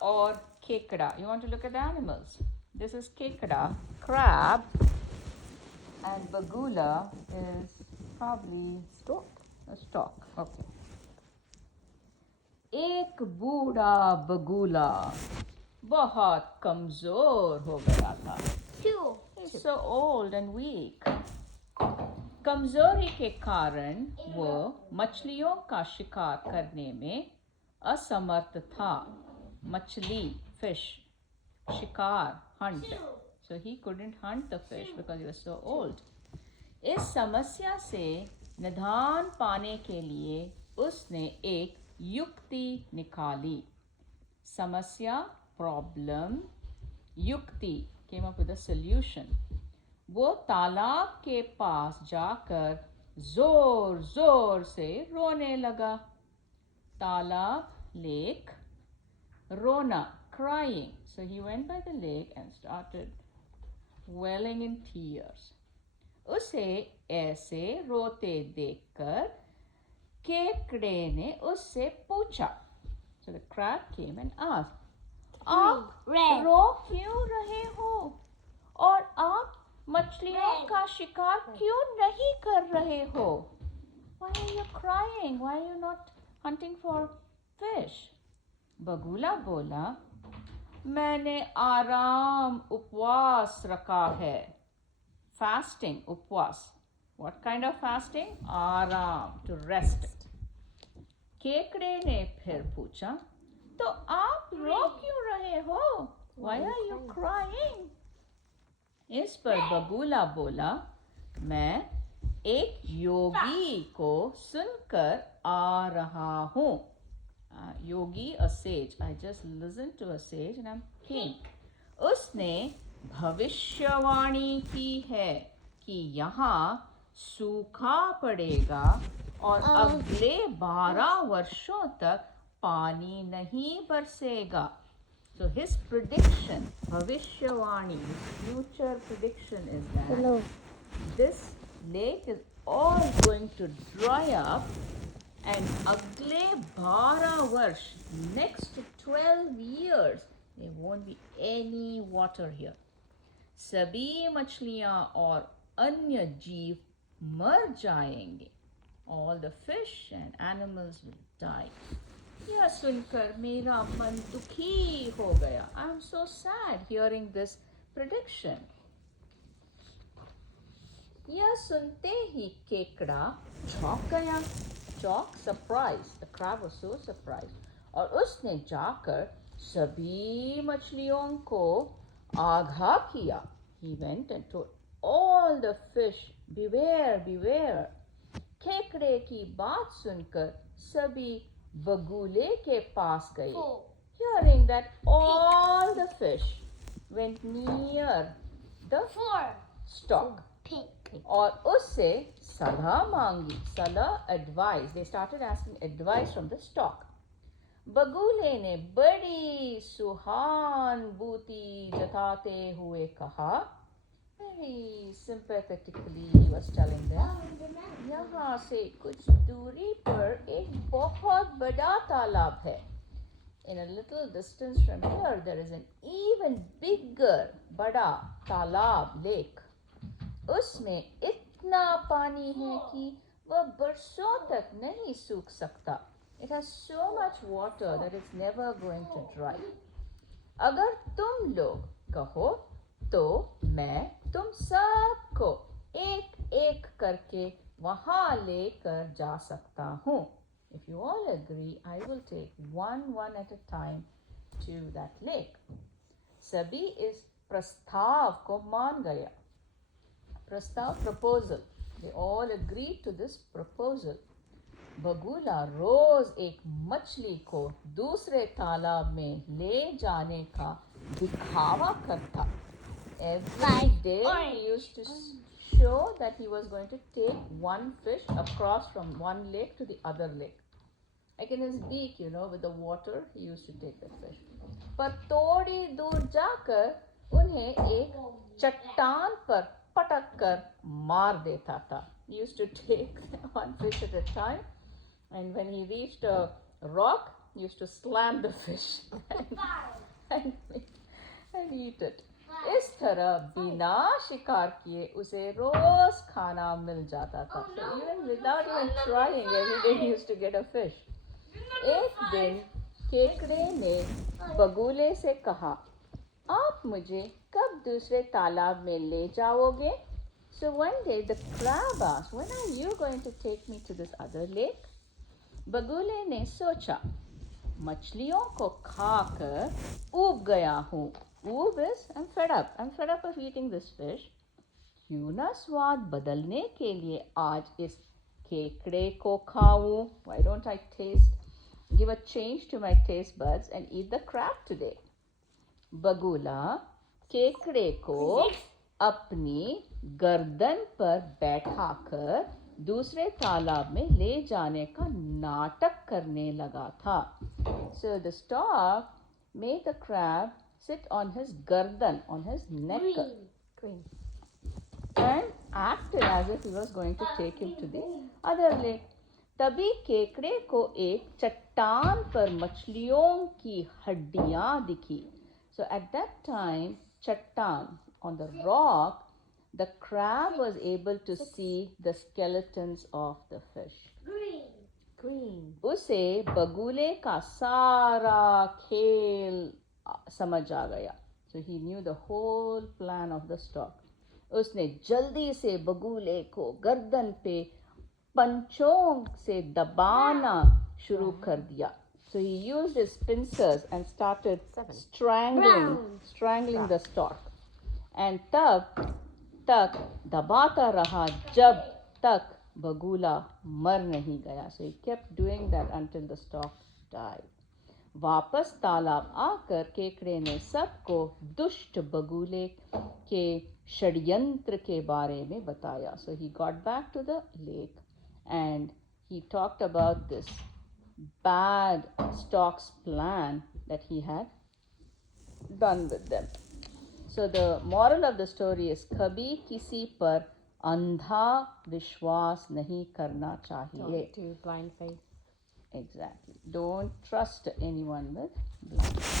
or kekda. You want to look at the animals. This is kekda, crab, and bagula is probably a stork. Okay. एक बूढ़ा बगुला बहुत कमजोर हो गया था. He's so old and weak. कमजोरी के कारण वो मछलियों का शिकार करने में असमर्थ था. मछली, fish, शिकार, hunt. So he couldn't hunt the fish because he was so old. इस समस्या से निदान पाने के लिए उसने एक युक्ति निकाली. समस्या, problem, युक्ति, came up with a solution. वो तालाब के पास जाकर जोर जोर से रोने लगा. तालाब, lake, रोना, crying. So he went by the lake and started welling in tears. उसे ऐसे रोते देखकर केकड़े ने उससे पूछा. So the crab came and asked, आप रो क्यों रहे हो और आप मछलियों का शिकार क्यों नहीं कर रहे हो? Why are you crying? Why are you not hunting for fish? बगुला बोला, मैंने आराम उपवास रखा है. Fasting, उपवास. What kind of fasting? आराम, to rest. केकड़े ने फिर पूछा, तो आप रो क्यों रहे हो? Why are you crying? इस पर बगुला बोला, मैं एक योगी को सुनकर आ रहा हूँ. योगी, a sage. I just listened to a sage and I'm king. उसने भविष्यवाणी की है कि यहाँ सूखा पड़ेगा और अगले 12 वर्षों तक पानी नहीं बरसेगा. So his prediction, bhavishyavani, future prediction is that this lake is all going to dry up and agle 12 varsh, next 12 years, there won't be any water here. सभी मछलियाँ और अन्य जीव मर जाएंगे. All the fish and animals will die. यह सुनकर मेरा मन दुखी हो गया. I am so sad hearing this prediction. यह सुनते ही केकड़ा चौंक गया. चौंक, surprised. The crab was so surprised. और उसने जाकर सभी मछलियों को आगाह किया. He went and told all the fish, beware, beware. केकड़े की बात सुनकर सभी बगुले के पास गए. Hearing that, all the fish went near the stork और उससे सलाह मांगी. सलाह, advice. They started asking advice from the stork. बगुले ने बड़ी सहानुभूति जताते हुए कहा, very sympathetically he was telling them, यहाँ से कुछ दूरी पर एक बहुत बड़ा तालाब है. In a little distance from here there is an even bigger, बड़ा तालाब, lake. उसमें इतना पानी है कि वह बरसों तक नहीं सूख सकता. It has so much water that it's never going to dry. अगर तुम लोग कहो तो मैं तुम सबको एक एक करके वहाँ लेकर जा सकता हूँ. If you all agree, I will take one at a time to that lake. सभी इस प्रस्ताव को मान गया. प्रस्ताव, proposal. They all agreed to this proposal. बगुला रोज एक मछली को दूसरे तालाब में ले जाने का दिखावा करता. Every day he used to show that he was going to take one fish across from one lake to the other lake. Like in his beak, with the water, he used to take that fish. पर थोड़ी दूर जाकर उन्हें एक चट्टान पर पटक कर मार देता था. He used to take one fish at a time, and when he reached a rock, used to slam the fish and, and eat it. इस तरह बिना शिकार किए उसे रोज खाना मिल जाता था. So even without even trying, every day he used to get a fish. एक दिन केकड़े ने बगुले से कहा, आप मुझे कब दूसरे तालाब में ले जाओगे? So one day the crab asked, when are you going to take me to this other lake? बगुले ने सोचा, मछलियों को खाकर ऊब गया हूँ. ऊब is I'm fed up. I'm fed up of eating this fish. क्यों ना स्वाद बदलने के लिए आज इस केकड़े को खाऊं? Why don't I give a change to my taste buds and eat the crab today? बगुला केकड़े को अपनी गर्दन पर बैठाकर दूसरे तालाब में ले जाने का नाटक करने लगा था. So the stork made the crab sit on his gardan, on his neck, and acted as if he was going to take him to the other lake. तभी केकड़े को एक चट्टान पर मछलियों की हड्डियां दिखी. So at that time, chattan, on the rock, the crab was able to see the skeletons of the fish. Green. उसे बगुले का सारा खेल समझ आ गया. So he knew the whole plan of the stork. उसने जल्दी से बगुले को गर्दन पे पंचों से दबाना शुरू कर दिया. So he used his pincers and started strangling the stork. And तब तक दबाता रहा जब तक बगुला मर नहीं गया. So he kept doing that until the stork died. वापस तालाब आकर केकड़े ने सबको दुष्ट बगुले के षड्यंत्र के बारे में बताया. So he got back to the lake and he talked about this bad stork's plan that he had done with them. So the moral of the story is कभी किसी पर अंधा विश्वास नहीं करना चाहिए. Don't do blind faith. Exactly. Don't trust anyone with blind faith.